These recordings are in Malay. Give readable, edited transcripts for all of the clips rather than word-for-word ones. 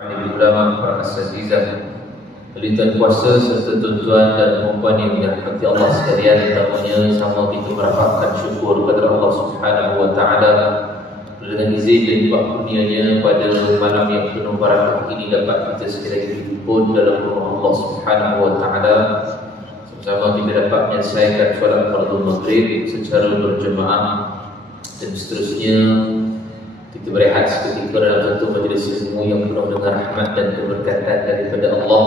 Para ulama, para asatizah, pelituan puasa serta tuan-tuan dan puan yang dirahmati Allah sekalian, utamanya sama kita merapatkan syukur kepada Allah Subhanahu wa taala dengan izin dan limpah kurnianya pada malam yang penuh barakah ini dapat kita sekali berkumpul dalam rumah Allah Subhanahu wa taala. Sama kita dapat menyelesaikan solat fardu maghrib secara berjemaah dan seterusnya kita berehat seketika dalam satu majlis ilmu yang penuh dengan rahmat dan keberkatan daripada Allah.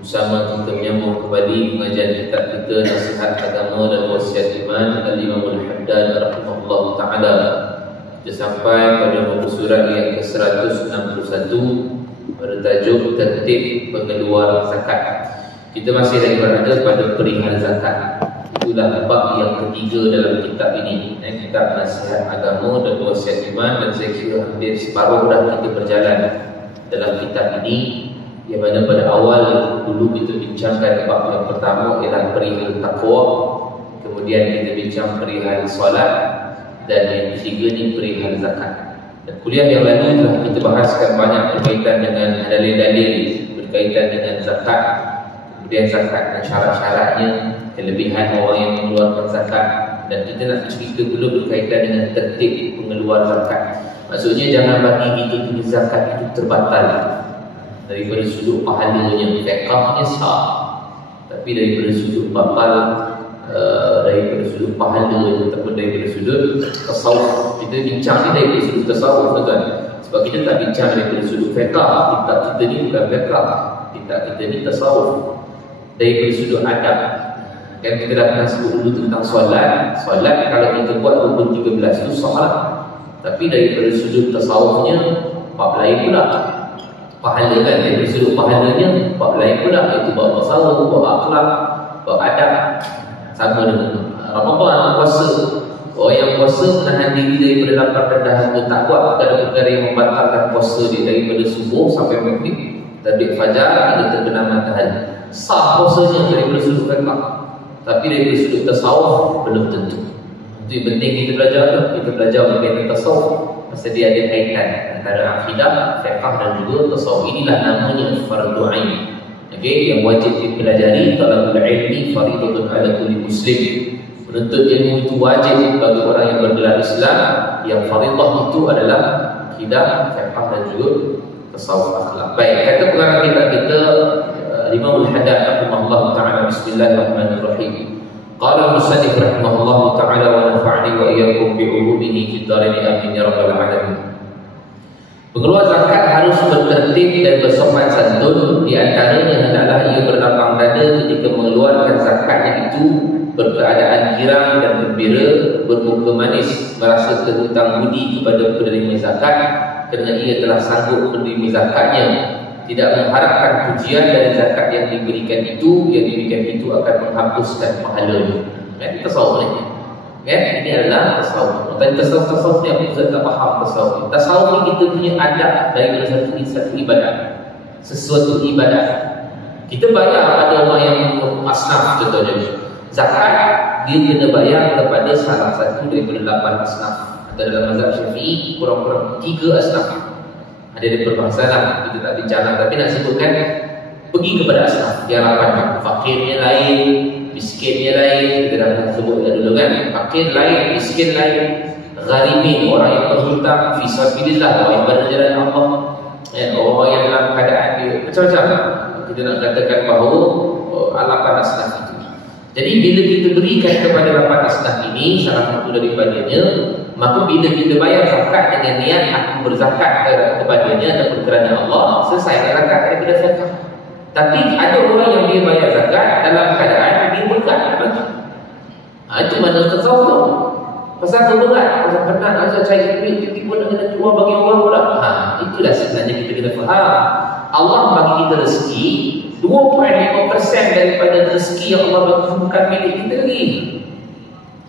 Bersama kita menyambung kembali pengajian kitab kita Nasihat Agama dan Wasiat Iman Al-Imam Al-Haddad rahimahullah taala. Kita sampai pada muka surat yang ke-161 pada tajuk tertib pengeluaran zakat. Kita masih lagi berada pada perihal zakat. Itulah bab yang ketiga dalam kitab ini, kitab Nasihat Agama dan Wasiat Iman, dan saya kira hampir separuh dah kita berjalan dalam kitab ini. Yang mana pada awal dulu kita bincangkan bab yang pertama ialah perihal takwa, kemudian kita bincang perihal solat, dan yang ketiga ni perihal zakat. Dan kuliah yang lalu telah kita bahaskan banyak berkaitan dengan dalil-dalil berkaitan dengan zakat, kemudian zakat dan syarat-syaratnya, kelebihan orang yang mengeluarkan zakat, dan kita nak cerita dulu berkaitan dengan tertib pengeluaran zakat. Maksudnya jangan bagi kita punya zakat itu terbatal daripada sudut pahalanya, fiqhnya sah, tapi daripada sudut batal, daripada sudut pahala ataupun daripada sudut tasawuf. Kita bincang ni daripada sudut tasawuf, tuan. Sebab kita tak bincang daripada sudut fiqh. Kitab kita ni bukan fiqh, kitab kita ni tasawuf. Daripada sudut adab, kan kita dah pernah sebut dulu tentang solat. Solat kalau kita buat rukun 13 itu sah lah. Tapi daripada sudut tasawufnya bab lain pula. Pahala kan, daripada sudut pahalanya bab lain pula, iaitu bab tasawuf, bab akhlak, bab adab. Sama dengan Ramadan, puasa. Orang yang puasa menahan diri daripada lapar dan dahaga, tak buat perkara-perkara yang membatalkan puasa dia daripada subuh sampai maghrib, terbit fajar hingga terbenam matahari. Sah puasanya daripada sudut fiqh, tapi daripada sudut tasawuf belum tentu. Itu yang penting kita belajar. Kita belajar berkaitan tasawuf, pasal dia ada kaitan antara akidah, fiqh dan juga tasawuf. Inilah namanya fardu ain. Okey, yang wajib dipelajari. Talabul ilmi fardhatun ala kulli muslim. Menuntut ilmu itu wajib bagi orang yang bergelar Islam. Yang fardhah itu adalah akidah, fiqh dan juga tasawuf akhlak. Baik, kata pengarang kita Imam Al-Haddad rahimahullah taala. Bismillahirrahmanirrahim. Qala al-musannif rahimahullah taala wa nafa'ani wa iyyakum bi 'ulumihi fid dharain amin ya rabbal alamin. Pengeluar zakat harus bertertib dan bersopan santun. Di antaranya adalah ia berlapang dada ketika mengeluarkan zakatnya itu, berkeadaan girang dan gembira, bermuka manis, merasa terhutang budi kepada penerima zakat kerana ia telah sanggup menerima zakatnya, tidak mengharapkan pujian dari zakat yang diberikan itu akan menghapuskan pahalanya. Kan tasawuf ni. Kan ini adalah tasawuf. Tadi tasawuf ni apa Ustaz tak faham tasawuf. Tasawuf ni kita punya adab daripada satu ibadah. Sesuatu ibadah. Kita bayar pada orang yang asnaf contohnya. Zakat dia kena bayar kepada salah satu daripada 8 asnaf. Atau dalam mazhab Syafi'i kurang-kurang 3 asnaf. Ada di perbahasan kita tak bincang, tapi nak sebutkan pergi kepada asnaf yang 8. Fakirnya lain, miskinnya lain, kita dah pernah sebut dulu kan. Fakir lain, miskin lain, gharimin, orang yang berhutang, fisabilillah, orang yang berjalan Allah, orang yang dalam keadaan dia macam-macam. Kita nak katakan bahawa 8 asnaf itu. Jadi bila kita berikan kepada 8 asnaf ini, salah satu daripadanya, maka bila kita bayar zakat dengan niat aku berzakat kepadanya dan kerana Allah, selesai zakat daripada zakat. Tapi ada orang yang dia bayar zakat dalam keadaan dia berat bagi. Itu mana tasawuf tu. Pasal aku berat, pasal penat, pasal cari duit, tiba-tiba nak kena keluar bagi orang pula. Itulah sebenarnya kita kena faham. Allah bagi kita rezeki 2.5% daripada rezeki yang Allah bagi bukan milik kita lagi.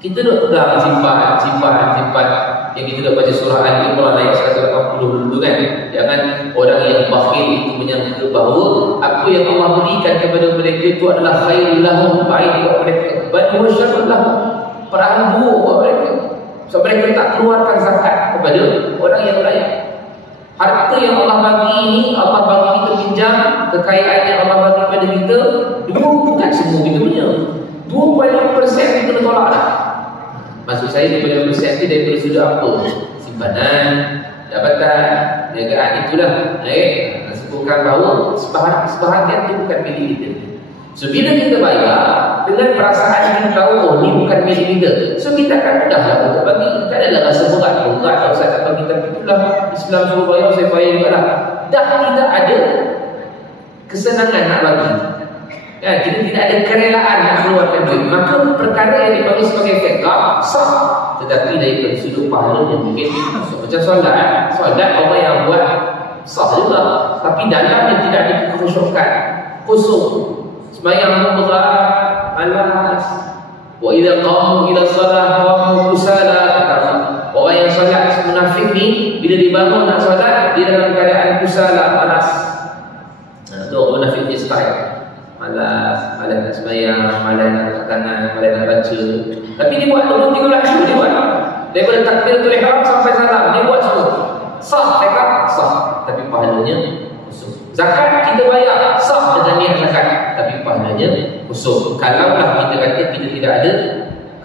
Kita nak pegang simpan yang kita dah baca surah Al-Imran ayat 180 dulu kan. Jangan orang yang bakhil itu menyangka bahawa apa yang Allah berikan kepada mereka itu adalah khairul lahum, baik buat mereka, bal huwa syarrul lahum, perang buruk buat mereka. So mereka tak keluarkan zakat kepada orang yang layak. Harta yang Allah bagi ini, Allah bagi kita pinjam, kekayaan yang Allah bagi pada kita, bukan semua kita punya. 20% kita tolak lah. Maksud saya 20% itu daripada sudut apa? Simpanan, jabatan, perniagaan, itulah. Sebutkan bahawa sebahagian itu bukan milik kita. So bila kita bayar dengan perasaan kita tahu, oh ni bukan milik kita, so kita akan mudahlah untuk bagi. Tak adalah rasa berat. Kalau saya tak bagi, tapi itulah Islam suruh bayar, saya bayar juga lah. Dah tidak ada kesenangan nak bagi. Ya, kita tidak ada kerelaan nak keluarkan duit. Maka perkara yang dipanggil sebagai fiqah sah, tetapi dari sudut pahala yang mungkin macam solat Allah yang buat sah juga, tapi dalamnya tidak ada kekhusyukan, khusyuk. Sembahyang berat, malas. Wa idza qamu ila shalah qamu kusala. Orang yang solat munafik ni bila dibangun nak solat, dia dalam keadaan kusala, malas. Itu orang munafik ni style. Malas nak sembahyang, malas nak angkat tangan, malas nak baca. Tapi dia buat 23 rakaat dia buat. Daripada takbiratul ihram sampai salam dia buat semua. Sah, tekad sah, tapi pahalanya khusus. Zakat kita bayar sah dengan niat zakat, tapi pahalanya khusus. Kalaulah kita kata kita tidak ada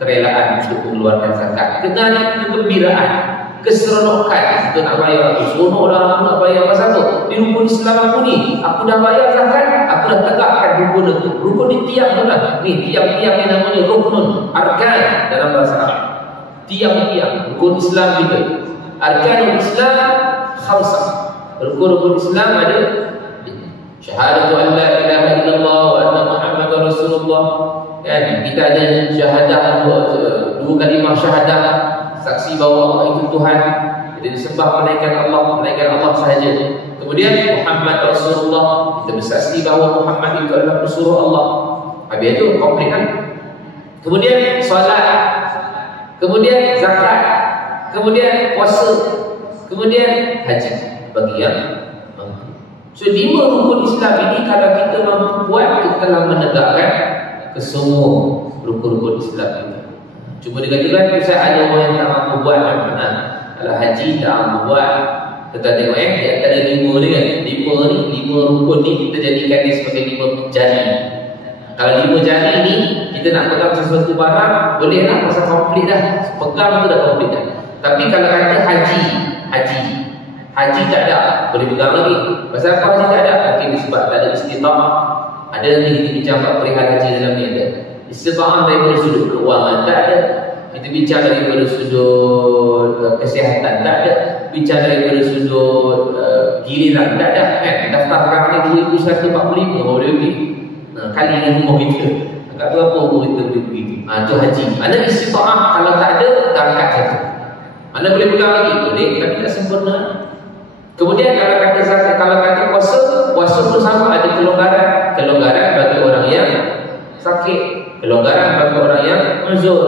kerelaan untuk mengeluarkan zakat, kena ada kegembiraan, keseronokan untuk nak bayar. Seronok dah aku nak bayar. Pasal tu di rukun Islam aku ni, aku dah bayar zakat, aku dah tegakkan rukun itu. Rukun ni tiang lah. Ni tiang-tiang yang namanya rukun arkan dalam bahasa Arab. Tiang-tiang rukun Islam kita. Arkanul Islam khamsah. Rukun-rukun Islam ada syahadatu an la ilaha illallah wa anna Muhammadar Rasulullah. Kan kita ada syahadah, dua kalimah syahadah, saksi bahawa Allah itu Tuhan, kita disembah melainkan Allah sahaja. Kemudian Muhammad Rasulullah, kita bersaksi bahawa Muhammad itu adalah pesuruh Allah. Habis itu komplit kan. Kemudian solat, kemudian zakat, kemudian puasa, kemudian haji bagi yang mampu. So 5 rukun Islam ini kalau kita mampu buat, kita telah menegakkan kesemua rukun-rukun Islam ini. Cuma dengan juga saya ada orang yang tak mampu buat kan. Kalau haji tak mampu buat, kita tengok di antara 5 ni kan, 5 rukun ni kita jadikan dia sebagai 5 jari. Kalau 5 jari ni kita nak pegang sesuatu barang, boleh lah, pasal komplit dah. Pegang tu dah komplit dah. Tapi kalau kata haji tak ada, boleh pegang lagi. Pasal apa haji tak ada? Mungkin sebab tak ada istita'ah. Ada nanti kita bincang perihal haji dalam ni ada. Istita'ah daripada sudut keuangan tak ada. Kita bincang daripada sudut kesihatan tak ada. Bincang daripada sudut giliran tak ada. Kan? Daftar sekarang ni 2145 boleh pergi. Kali ni rumah kita. Tak tahu apa rumah kita boleh pergi. Itu haji. Mana istita'ah kalau tak ada, tak angkat satu. Mana boleh pegang lagi? Boleh, tapi tak sempurna. Kemudian kalau kata zakat, kalau kata puasa pun sama, ada kelonggaran bagi orang yang sakit, kelonggaran bagi orang yang uzur,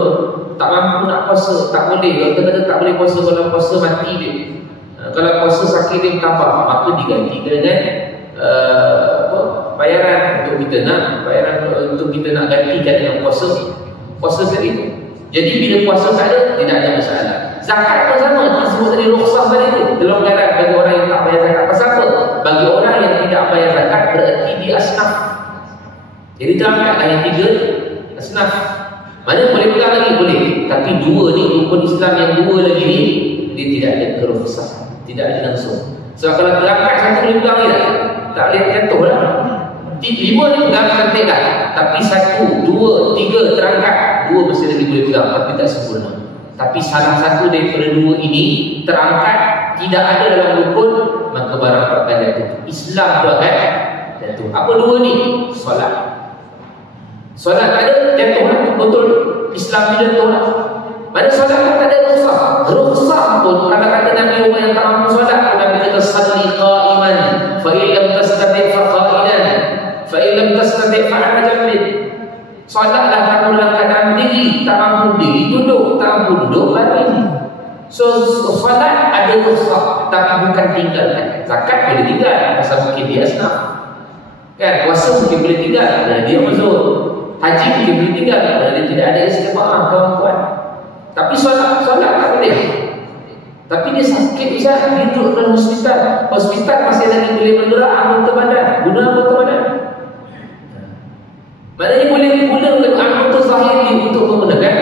tak mampu nak puasa, tak boleh. Kalau kata tak boleh puasa, kalau puasa mati dia. Kalau puasa sakit dia bertambah, maka diganti dengan bayaran untuk kita nak gantikan dengan puasa tadi. Jadi bila puasa tak ada, tidak ada masalah. Zakat pun sama, disebut tadi rukhsah tadi tu, kelonggaran bagi orang yang tak bayar zakat. Pasal apa? Bagi orang yang tidak bayar zakat berarti dia asnaf. Jadi terangkatlah yang 3 asnaf. Mana boleh pegang lagi? Boleh. Tapi 2 ni, rukun Islam yang 2 lagi ni, dia tidak ada kerukhsahan, tidak ada langsung. Sebab kalau terangkat satu boleh pegang lagi tak? Tak boleh jatuh lah. 5 ni pegang cantik tak? Tapi 1, 2, 3 terangkat, 2 mesti lagi boleh pegang, tapi tak sempurna. Tapi salah satu daripada 2 ini terangkat, tidak ada dalam rukun, maka barang akan jatuh. Islam tu akan jatuh. Apa 2 ni? Solat tak ada, jatuh lah. Betul, Islam ni jatuh lah. Mana solat tak ada rukhsah pun. Kalau kata Nabi orang yang tak mampu solat, Nabi kata salli qa'iman fa in lam tastati' fa qa'idan fa in lam tastati' fa 'ala jambin. Solatlah kamu dalam keadaan berdiri, tak mampu berdiri, duduk, tak mampu duduk, baring. So solat ada rukhsah, tapi bukan tinggalkan. Zakat boleh tinggal, pasal mungkin dia asnaf. Kan, puasa mungkin boleh tinggal, kerana dia uzur. Haji mungkin boleh tinggal, kerana dia tidak ada istita'ah, kemampuan. Tapi solat tak boleh. Tapi dia sakit Ustaz, dia duduk dalam hospital. Hospital masih lagi boleh menggerak anggota badan, guna anggota badan. Maknanya boleh gunakan anggota zahir ni untuk menggunakan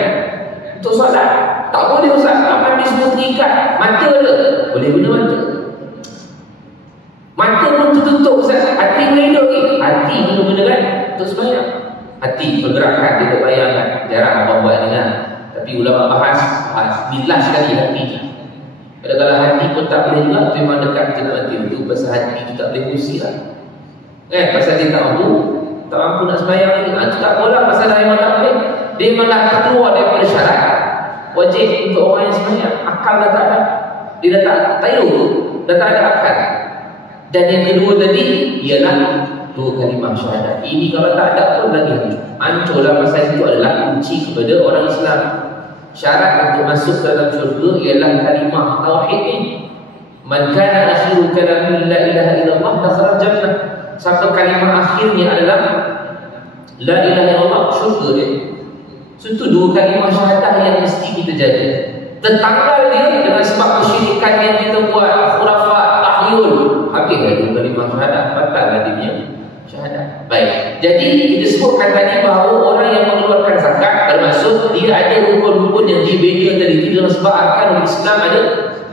untuk solat. Tak boleh Ustaz, akan dia semua terikat. Mata ada, boleh guna mata. Mata pun tertutup Ustaz, hati boleh hidup ni. Hati guna gunakan untuk sembahyang. Hati pergerakan, dia terbayangkan. Jarang orang buat ni kan. Tapi ulama bahas bilas sekali hati ni. Kalau hati pun tak boleh juga, tu memang dekat kita mati. Itu pasal hati tu tak boleh fungsi lah. Pasal dia tak mampu nak sembahyang lagi. Itu tak boleh pasal dah memang tak boleh. Dia memang dah keluar daripada syarat wajib untuk orang yang sembahyang. Akal dah tak ada. Dia dah tak tayu, dah tak ada akal. Dan yang kedua tadi ialah 2 kalimah syahadat. Ini kalau tak ada pun lagi hancur lah. Pasal itu adalah kunci kepada orang Islam. Syarat untuk masuk ke dalam syurga ialah kalimah tauhid ini. Man kana akhiru kalamihi la ilaha illallah dakhala jannah. Siapa kalimah akhirnya adalah la ilaha illallah, syurga dia. So itu 2 kalimah syahadah yang mesti kita jaga. Tertanggal dia dengan sebab kesyirikan yang kita buat, khurafat, tahyul, habis dah 2 kalimah syahadah, batal lah dia punya syahadah. Baik. Jadi kita sebutkan tadi bahawa orang yang mengeluarkan zakat bermaksud dia ada rukun-rukun yang dibina tadi itu dalam sebab arkan Islam ada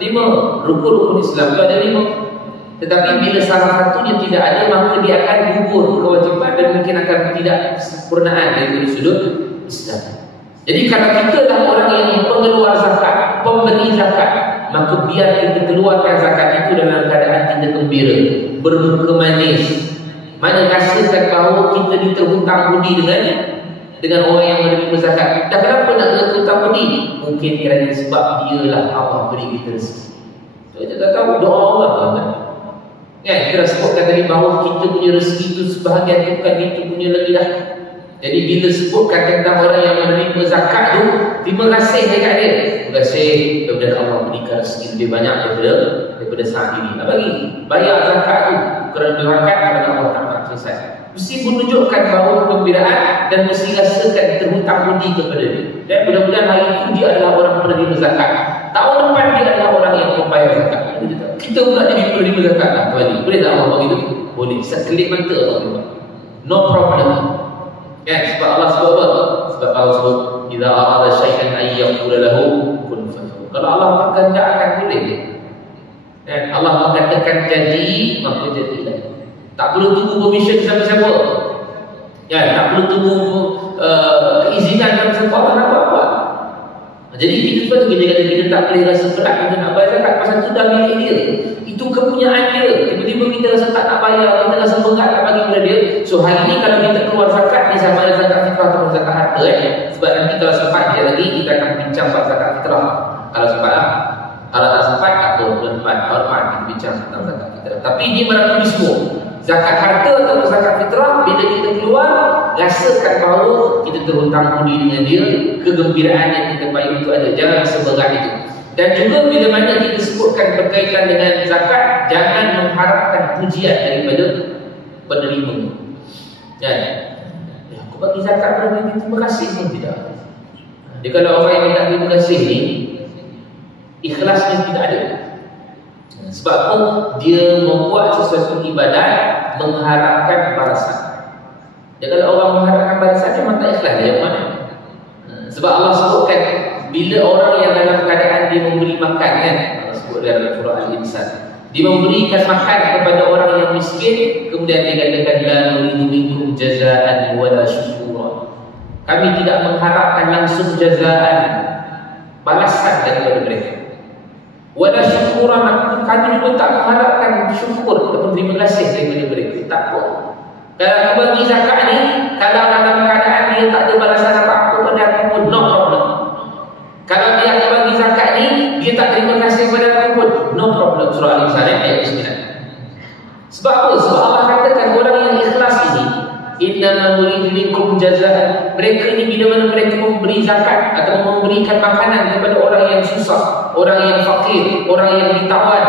5. Rukun-rukun Islam itu ada 5. Tetapi bila salah satunya tidak ada, maka dia akan gugur kewajipan dan mungkin akan tidak kesempurnaan dari sudut Islam. Jadi kalau kita adalah orang yang pengeluar zakat, pemberi zakat, maka biar kita keluarkan zakat itu dalam keadaan kita gembira, bermuka manis. Mana rasakan bahawa kita diterhutang budi dengan orang yang menerima zakat. Dan kenapa nak terhutang budi? Mungkin kerana sebab dialah Allah beri kita rezeki. So, kita tak tahu doa orang kan? Kita dah sebutkan tadi bahawa kita punya rezeki itu sebahagian bukan kita punya lagi dah. Jadi bila sebutkan tentang orang yang menerima zakat tu, terima kasih dekat dia. Terima kasih kepada Allah berikan rezeki lebih banyak daripada saat ini. Bagi bayar zakat tu kerana zakat kerana Allah Taala selesai. Mesti menunjukkan bahawa kegembiraan dan mesti rasakan terhutang budi kepada dia. Dan mudah-mudahan hari itu dia adalah orang penerima zakat. Tahun depan dia adalah orang yang membayar zakat. Kita pula jadi penerima zakat lah tuan. Boleh tak Allah begitu? Boleh. Sekelip mata Allah juga. No problem. Sebab Allah sebut apa? Sebab Allah sebut idza arada syai'an ay yaqula lahu kun fayakun. Kalau Allah berkehendak akan boleh. Allah mengatakan jadi, maka jadilah. Tak perlu tunggu permission siapa-siapa. Tak perlu tunggu keizinan siapa-siapa. Allah nak buat. Jadi kita sebab tu kita tak boleh rasa berat kita nak bayar zakat pasal itu dah milik dia. Itu kepunyaan dia. Tiba-tiba kita rasa tak nak bayar, kita rasa berat nak bagi kepada dia. So hari ni kalau kita keluar zakat ni sama ada zakat fitrah atau zakat harta sebab nanti kalau sempat dia lagi kita akan bincang pasal zakat fitrah. Kalau sempat lah. Kalau tak sempat tak apa, bulan hormat kita bincang tentang zakat fitrah. Tapi dia merangkumi semua. Zakat harta atau zakat fitrah, bila kita keluar, rasakan bahawa kita terhutang budi dengan dia, kegembiraan yang kita bayar itu ada. Jangan seberat itu. Dan juga bila mana kita sebutkan berkaitan dengan zakat, jangan mengharapkan pujian daripada penerima. Aku bagi zakat pada dia, terima kasih pun tidak. Jadi kalau orang yang minta terima kasih ni, ikhlasnya tidak ada. Sebab apa? Dia membuat sesuatu ibadat mengharapkan balasan. Jadi kalau orang mengharapkan balasan, dia memang tak ikhlas dia mana? Sebab Allah sebutkan bila orang yang dalam keadaan dia memberi makan Allah sebut dalam surah Al-Insan, dia memberikan makan kepada orang yang miskin, kemudian dia katakan la nuridu minkum jazaa'an wala syukura. Kami tidak mengharapkan langsung jazaan, balasan daripada mereka. Wala syukuran, kami juga tak mengharapkan syukur ataupun terima kasih daripada mereka. Tak apa. Kalau aku bagi zakat ni, kalau dalam keadaan dia tak ada balasan apa-apa pada aku pun, no problem. Kalau dia aku bagi zakat ni, dia tak terima kasih pada aku pun, no problem. Surah Al-Insan ayat 9. Sebab apa? Sebab Allah katakan orang yang ikhlas ini, innama nuridu minkum jazaa'an. Mereka ni bila mana mereka memberi zakat atau memberikan makanan kepada orang yang susah, orang yang fakir, orang yang ditawan,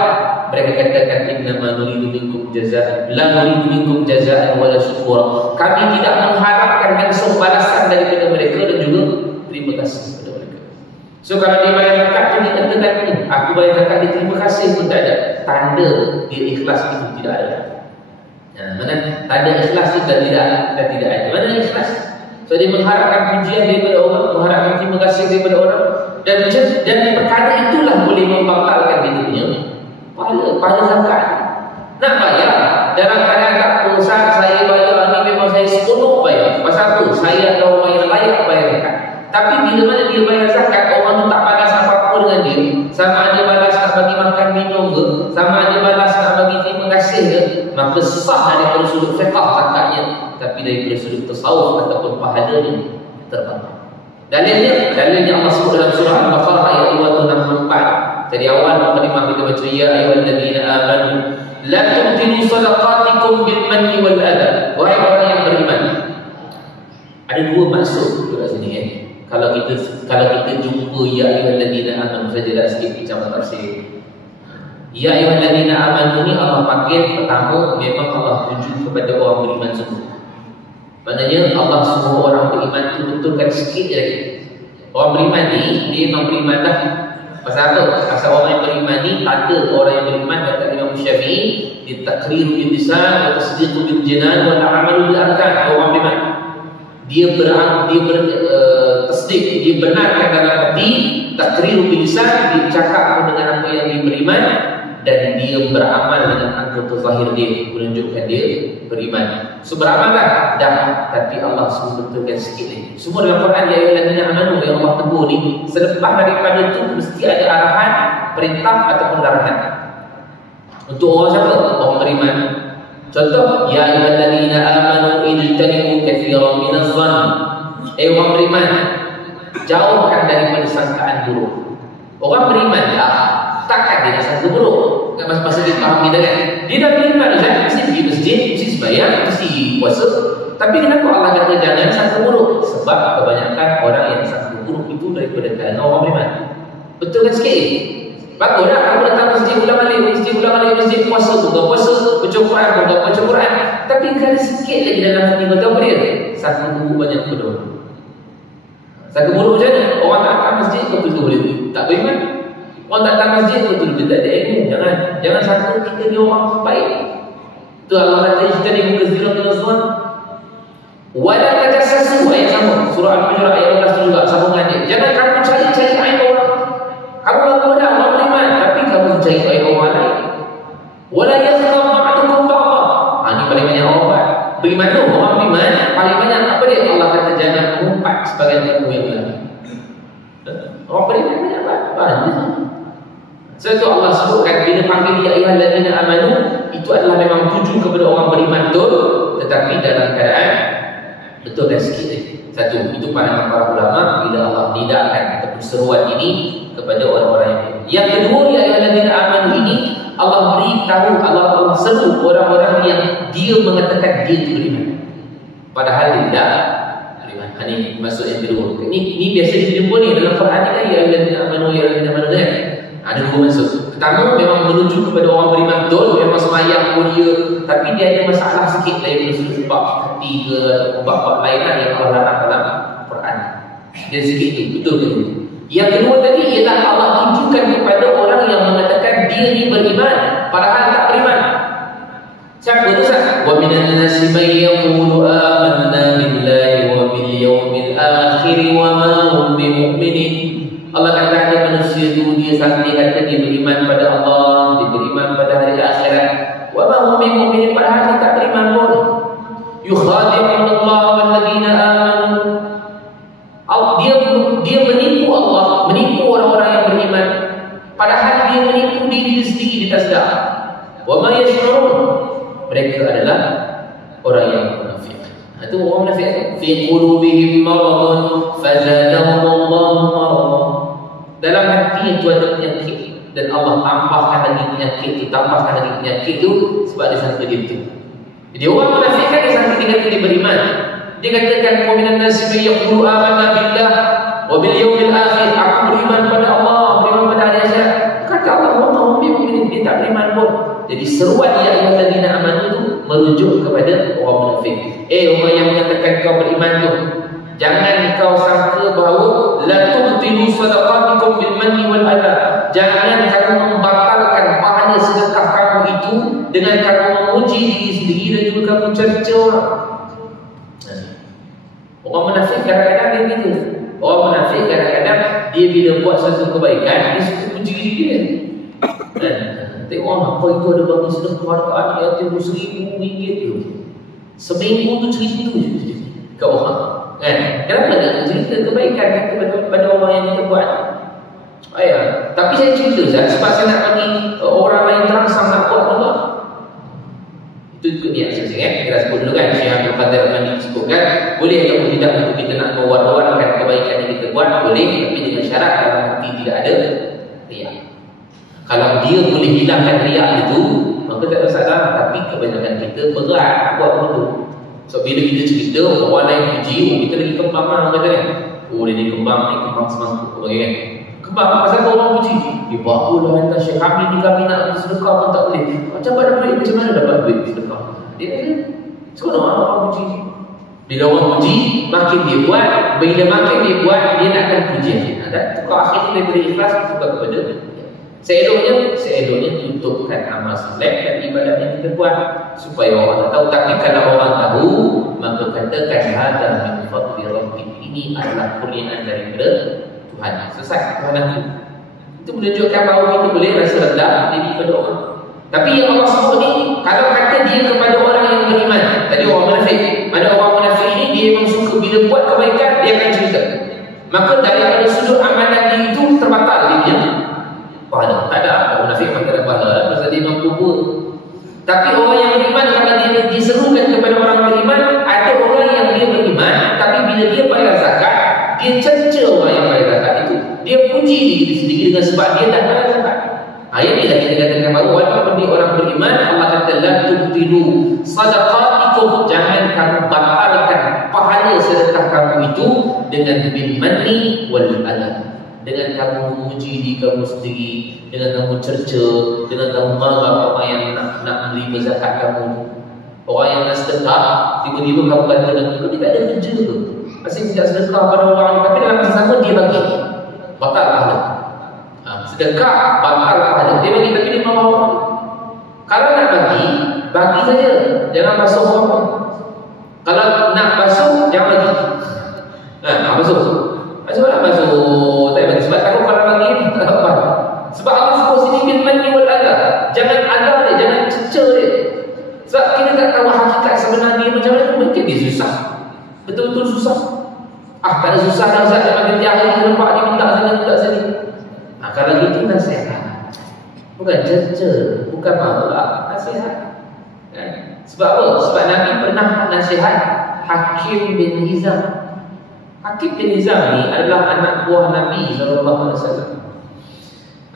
mereka katakan innama nuridu minkum jazaa'an la nuridu minkum jazaa'an wala syukura. Kami tidak mengharapkan langsung balasan daripada mereka dan juga terima kasih kepada mereka. So kalau dia bayar zakat tu dia katakan ni, aku bayar zakat dia terima kasih pun tak ada. Tanda dia ikhlas itu tidak ada. Mana tanda ikhlas itu dan tidak ada. Mana ikhlas? So dia mengharapkan pujian daripada orang, mengharapkan terima kasih daripada orang, dan perkara itulah boleh membatalkan dia punya pahala zakat. Nak bayar dalam keadaan tak Ustaz, saya bayar ni memang saya seronok bayar. Pasal apa? Saya ada orang yang layak bayar zakat. Tapi bila mana dia bayar zakat, orang tu tak balas apa-apa dengan dia. Sama ada balas nak bagi makan minum ke, sama ada balas nak bagi terima kasih ke, maka sah daripada sudut fiqh zakatnya, tapi daripada sudut tasawuf ataupun pahalanya terbang. Dalilnya Allah sebut dalam surah Al-Baqarah ayat 264. Tadi awal mukadimah kita baca ya ayyuhallazina amanu la tubtilu sadaqatikum bil manni wal adha. Wahai orang yang beriman. Ada dua maksud kat sini kan. Kalau kita jumpa ya ayyuhallazina amanu saja dah sikit macam tafsir. Ya ayyuhallazina amanu ni Allah panggil pertama memang Allah tuju kepada orang beriman semua. Maknanya Allah semua orang beriman tu betulkan sikit lagi. Orang beriman ni dia memang beriman dah. Pasal apa? Pasal orang yang beriman ni tak ada orang yang beriman kata Imam Syafi'i dia takriru bil lisan wa tasdiqu bil jinan wa ta'amalu bil arkan. Orang beriman dia tasdik, dia benarkan dalam hati, takriru bil lisan, dia cakap dengan apa yang dia beriman, dan dia beramal dengan anggota zahir dia menunjukkan dia beriman. So beramallah dah, tapi Allah suruh betulkan sikit lagi. Semua dalam Quran ya ayyuhallazina amanu yang Allah tegur ni, selepas daripada itu mesti ada arahan, perintah ataupun larangan. Untuk orang siapa? Orang beriman. Contoh, ya ayyuhallazina amanu ijtanibu katsiran minadh-dhann. Orang beriman, jauhkan daripada sangkaan buruk. Orang beriman lah, takkan dia sangka buruk. Masa dia faham kita kan, dia dah beriman kan, mesti pergi masjid, mesti sembahyang, mesti puasa. Tapi kenapa Allah kata jangan sangka buruk? Sebab kebanyakan orang yang sangka buruk itu daripada kerana orang beriman. Betul kan sikit? Bagus tak kamu datang masjid ulang alik, masjid puasa tu, puasa, baca Quran. Tapi kan sikit lagi dalam hati kau tahu apa dia? Sangka buruk banyak betul. Sangka buruk macam mana? Orang tak datang masjid betul-betul boleh tak beriman. Orang tak datang masjid betul-betul tak ada ilmu. Jangan sangka kita ni orang baik. Tu Allah kata ijtanibu katsiran minadh-dhann wa la tajassasu, ayat sama surah Al-Hujurat ayat 12 juga sambungan dia. Jangan kamu cari aib orang. Kamu laku dah orang beriman, tapi kamu cari aib orang lain. Wa la yaghtab ba'dukum ba'dha. Ni paling banyak orang buat. Beriman tu orang beriman paling banyak apa dia? Allah kata jangan mengumpat sebagai ilmu yang lain. Orang beriman banyak banyak. Sebab itu Allah sebutkan bila panggil ya ayyuhallazina amanu, itu adalah memang tuju kepada orang beriman betul, tetapi dalam keadaan betul dan sikit lagi. Satu, itu pandangan para ulama bila Allah nidahkan ataupun seruan ini kepada orang-orang yang beriman. Yang kedua, ya ayyuhallazina amanu ini Allah beritahu, Allah seru orang-orang yang dia mengatakan dia itu beriman, padahal dia tidak beriman. Ini maksud yang kedua. Ini biasa dijumpa ni dalam Quran ni kan, ya ayyuhallazina amanu, ya ayyuhallazina amanu kan. Ada dua maksud. Pertama memang menuju kepada orang beriman betul, memang semayang mulia, tapi dia ada masalah sikit daripada sudut bab hati ke atau bab-bab lain yang Allah larang dalam Quran. Dia sikit tu, betul ke? Yang kedua tadi ialah Allah tunjukkan kepada orang yang mengatakan dia ni beriman padahal tak beriman. Siapa tu Ustaz? Wa minan nasi may yaqulu amanna billahi wa bil yawmil akhir wa ma hum bimu'minin. Allah kata ada manusia tu dia sampai kata dia beriman pada Allah, dia beriman pada hari akhirat. Wa ma hum bimu'minin, padahal dia tak beriman pun. Yukhadi'una Allah wal ladina amanu. Dia menipu Allah, menipu orang-orang yang beriman, padahal dia menipu diri sendiri, dia tak sedar. Wa ma yash'urun, mereka adalah orang yang munafik. Itu orang munafik. Fi qulubihim maradun fazadahumullahu maradan. Dalam hati itu ada penyakit dan Allah tambahkan lagi penyakit itu sebab dia sangka dia betul. Jadi orang munafik kan dia sangka dia kata dia beriman. Dia katakan wa minan nasi may yaqulu amanna billah wa bil yawmil akhir. Aku beriman pada Allah, beriman pada hari akhirat. Kata Allah, wa ma hum bimu'minin, dia tak beriman pun. Jadi seruan ya ayyuhallazina amanu itu merujuk kepada orang munafik. Orang yang mengatakan kau beriman tu, Jangan kau sangka bahawa la tubtilu sadaqatikum bil manni wal adha. Jangan kamu membatalkan pahala sedekah kamu itu dengan kamu memuji diri sendiri dan juga kamu cerca orang. Orang munafik kadang-kadang dia gitu. Orang munafik kadang-kadang dia bila buat satu kebaikan dia suka puji diri dia. Tengok apa itu ada bagi sedekah dekat yatim RM1,000 tu. Seminggu tu cerita je kat orang. Kenapa tak cerita kebaikan kepada orang yang kita buat? Tapi saya cerita sebab saya nak bagi orang lain terangsang nak buat juga. Itu juga niat saya. Kita sebut dulu kan, Syekh Abdul Qadir Al-Mani sebutkan, boleh atau tidak untuk kita nak mewar-warkan kebaikan yang kita buat, boleh, tapi dengan syarat dalam hati tidak ada riak. Kalau dia boleh hilangkan riak itu, maka tak ada masalah. Tapi kebanyakan kita berat buat benda tu. So bila kita cerita, orang lain puji, kita lagi kembang lah kata kan. Dia ni kembang semangkuk kan. Kembang pasal orang puji. Bagulah hantar Syekh kami ni, kami nak sedekah pun tak boleh. Macam mana duit, macam mana dapat duit sedekah? Dia kata, sekarang orang puji. Bila orang puji, makin dia buat. Bila makin dia buat, dia nakkan pujian. Dan tukar akhirnya daripada ikhlas, tukar kepada Seeloknya tutupkan amal soleh dan ibadat yang kita buat supaya orang tahu. Tapi kalau orang tahu, maka katakan hada min fadli rabbik, ini adalah kurniaan daripada Tuhan. Selesai Tuhan itu. Itu menunjukkan bahawa kita boleh rasa rendah diri pada orang. Tapi yang Allah sebut ni, kalau kata dia kepada orang yang beriman, tadi orang munafik. Pada orang munafik ini dia memang suka bila buat kebaikan dia akan cerita. Maka daripada sudut amalan dia itu terbatal dia pahala. Tak ada orang munafik tak ada pahala pasal dia mampu buat. Tapi orang yang beriman, kalau dia diserukan kepada orang beriman, ada orang yang dia beriman tapi bila dia bayar zakat, dia cerca orang yang bayar zakat itu. Dia puji diri sendiri dengan sebab dia dah bayar zakat. Ayat ni lah kita katakan bahawa walaupun dia orang beriman, Allah kata la tubtilu sadaqatikum, jangan kamu batalkan pahala sedekah kamu itu dengan bil manni wal adha, dengan kamu memuji diri kamu sendiri, dengan kamu cerca, dengan kamu marah orang yang nak menerima zakat kamu. Orang yang nak sedekah, tiba-tiba kamu kata dengan dia tak ada kerja ke? Masih tidak sedekah pada orang, tapi dalam masa sama dia bagi. Batal pahala. Sedekah batal pahala. Dia bagi tapi dia marah orang. Kalau nak bagi saja. Jangan basuh orang. Kalau nak basuh, jangan bagi. Basuh. Sebab nak basuh, tak bagi. Sebab takut kalau bagi, tak apa. Sebab Allah sebut sini bil manni wal adha. Jangan adha dia, jangan cerca dia. Sebab kita tak tahu hakikat sebenarnya macam mana. Mungkin dia susah. Betul-betul susah. Tak ada susah dah Ustaz. Makin tiap hari nampak dia minta sini. Kalau gitu nasihat. Bukan cerca, bukan marah, nasihat. Sebab apa? Sebab Nabi pernah nasihat Hakim bin Hizam. Hakim bin Hizam ni adalah anak buah Nabi SAW.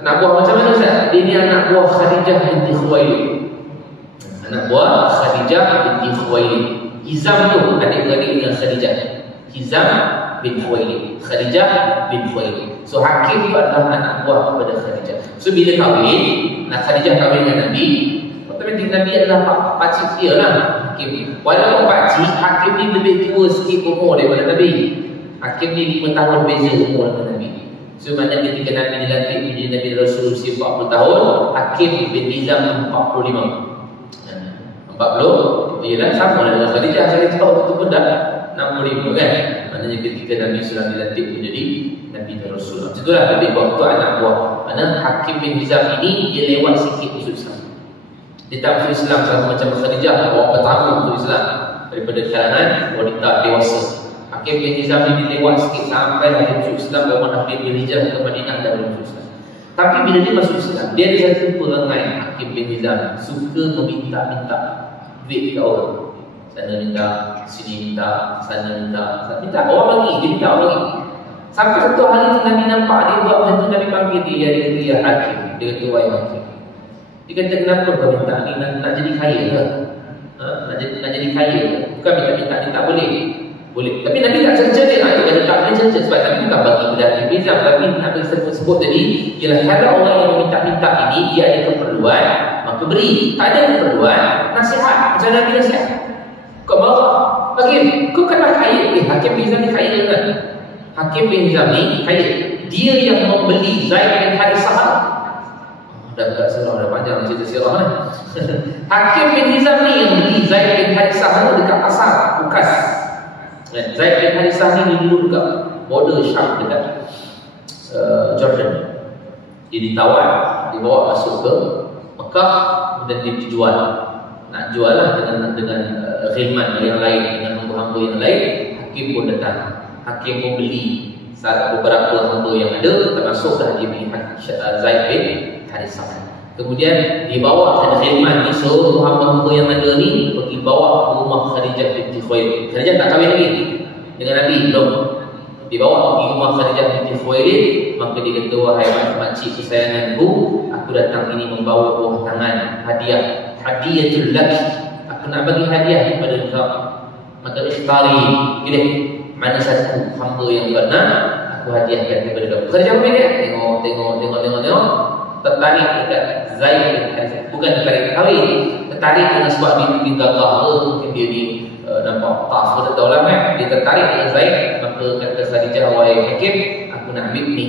Anak buah macam mana Ustaz? Dia ni anak buah Khadijah binti Khuwailid. Anak buah Khadijah binti Khuwailid. Hizam tu adik-beradik dengan Khadijah. Hizam bin Khuwailid, Khadijah bin Khuwailid. So Hakim tu adalah anak buah kepada Khadijah. So bila kahwin, Khadijah kahwin dengan Nabi, otomatik Nabi adalah pakcik dia lah, Hakim. Walaupun pakcik, Hakim ni lebih tua sikit umur daripada Nabi. Hakim ni 5 tahun beza umur dengan Nabi. So maknanya ketika Nabi dilantik menjadi Nabi Rasul usia 40 tahun, Hakim bin Hizam 45. 40, ialah sama dengan Khadijah. Khadijah waktu tu pun dah 65 kan. Maknanya ketika Nabi sudah dilantik menjadi Nabi dan Rasul. Macam itulah lebih waktu anak buah. Mana Hakim bin Hizam ini dia lewat sikit masuk Islam. Dia tak masuk Islam sama macam Khadijah, orang pertama masuk Islam daripada kalangan wanita dewasa. Hakim bin Hizam ini lewat sikit sampai dia masuk Islam, baru Nabi berhijrah ke Madinah dan masuk Islam. Tapi bila dia masuk Islam, dia ada satu perangai Hakim bin Hizam, suka meminta-minta duit ke orang. Sana minta, sini minta, sana minta. Orang bagi, dia minta orang bagi. Sampai satu hari tu Nabi nampak dia buat macam tu, Nabi panggil dia, dia Hakim. Dia kata, wahai Hakim. Dia kata, kenapa kau minta ni? Nak jadi kaya ke? Nak jadi kaya ke? Bukan minta-minta, dia tak boleh. Boleh. Tapi Nabi tak cerca dia. Dia kata, tak boleh cerca. Sebab Nabi bukan bagi pada Hakim bin Hizam. Tapi Nabi sebut tadi, ialah kalau orang yang minta-minta ini, dia ada keperluan, maka beri. Tak ada keperluan, nasihat. Macam Nabi nasihat. Kau marah, bagi kau kena kaya. Hakim bin Hizam ni kaya kan? Hakim bin Hizam ni kaya. Dia yang membeli Zaid bin Harithah. Dah salah, dah panjang cerita sirah ni. Hakim bin Hizam ni yang beli Zaid bin Harithah dekat pasar Ukas. Zaid bin Harithah ni dulu dekat border Syam dekat Jordan. Dia ditawar, dibawa masuk ke Mekah dan dia dijual. Nak jual lah dengan khidmat yang lain, dengan hamba-hamba yang lain. Hakim pun datang. Hakim pun beli beberapa hamba yang ada, termasuk dah dia beli Zaid bin Harithah. Kemudian dibawa dan khidmat ni seluruh hamba-hamba yang ada ni pergi bawa ke rumah Khadijah binti Khuwailid. Khadijah tak kahwin lagi dengan Nabi, belum. Dibawa pergi rumah Khadijah binti Khuwailid. Maka dia kata, wahai makcik kesayanganku, aku datang ini membawa buah tangan hadiah, hadiyatul lak, aku nak bagi hadiah kepada engkau. Maka ikhtari, pilih mana satu hamba yang benar, aku hadiahkan kepada engkau. Khadijah pun pilih, tengok, tertarik dekat Zaid bin Harithah. Bukan tertarik kahwin, tertarik dengan sebab dia gagah, mungkin dia ni nampak tough, kita tahu lah kan. Dia tertarik dengan Zaid. Maka kata Khadijah, wahai Hakim, aku nak ambil ni